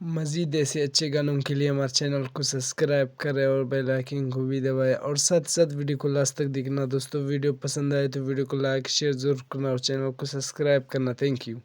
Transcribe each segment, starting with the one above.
मज़ीद ऐसे अच्छे गानों के लिए हमारे चैनल को सब्सक्राइब करें और बेल आइकन को भी दबाएं और साथ साथ वीडियो को लास्ट तक देखना। दोस्तों वीडियो पसंद आए तो वीडियो को लाइक शेयर ज़रूर करना और चैनल को सब्सक्राइब करना। Thank you.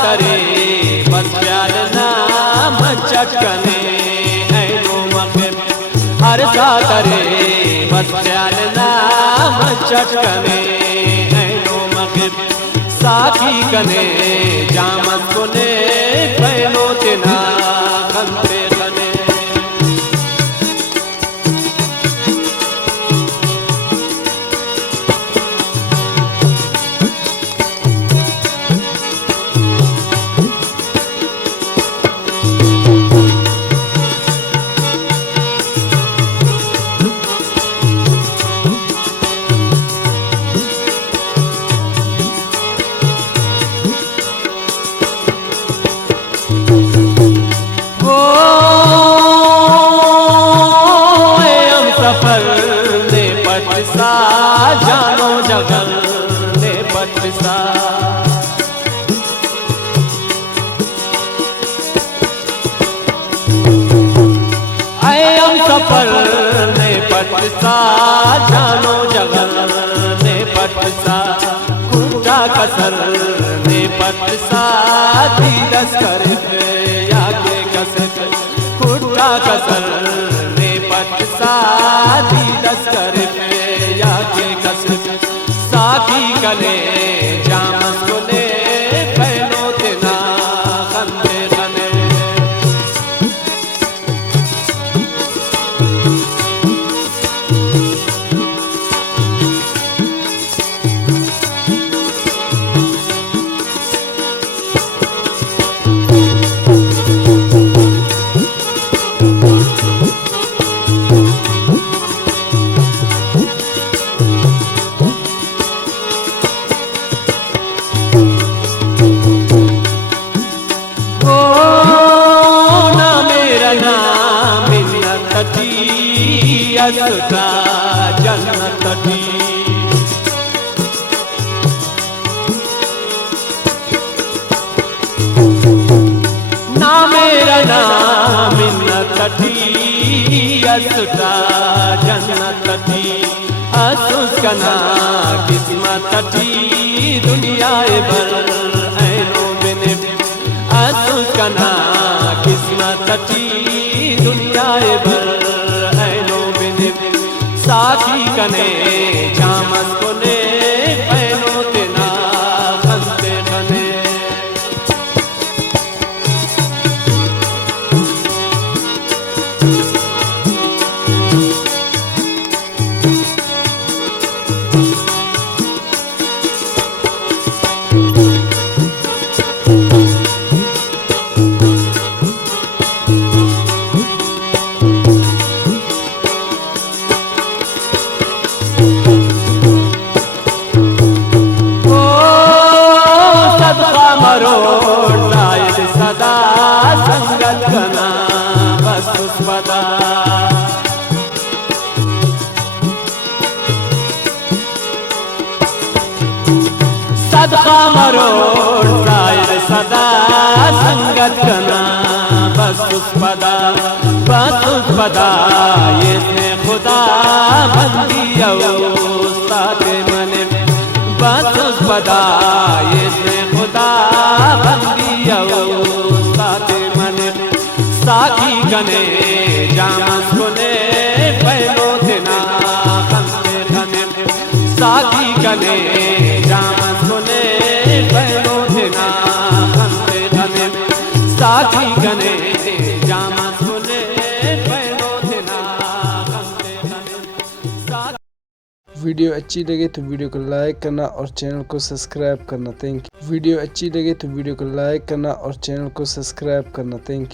करे बस प्यार नाम चटकने ऐनो मगे हर सा करे बस प्यार नाम चटकने ऐनो मगे साखी कने जामत कोने पैनो तेना कंते कने जानो जगल ने पटसा आए हम सफर ने पटसा जानो जगल ने पटसा कुटा कसर ने पटसा धीरस कर या के कसर कुटा कसर ने पटसा धीरस कर साखी कले जामस कोने पैनो तेना कंते कने असुता जन्नत दी ना मेरा नाम मिन्नत दी असुता जन्नत दी असुस कना किस्मत दी दुनिया भर ऐनो बिने असुस कना किस्मत दी दुनिया भर साखी कने जामस कोने पैनो तेना कंते कने सदा संगत कना बस पदा सदका मरोड़ शायद सदा संगत कना बस पदा ये खुदा बंदी साथे मने बस पदा ये खुदा बंदी साथे मने साखी कने जामस कोने साथी गने थे जामा सुने पैरों थे ना गमते गने वीडियो अच्छी लगे तो वीडियो को लाइक करना और चैनल को सब्सक्राइब करना। Thank you. वीडियो अच्छी लगे तो वीडियो को लाइक करना और चैनल को सब्सक्राइब करना। Thank you.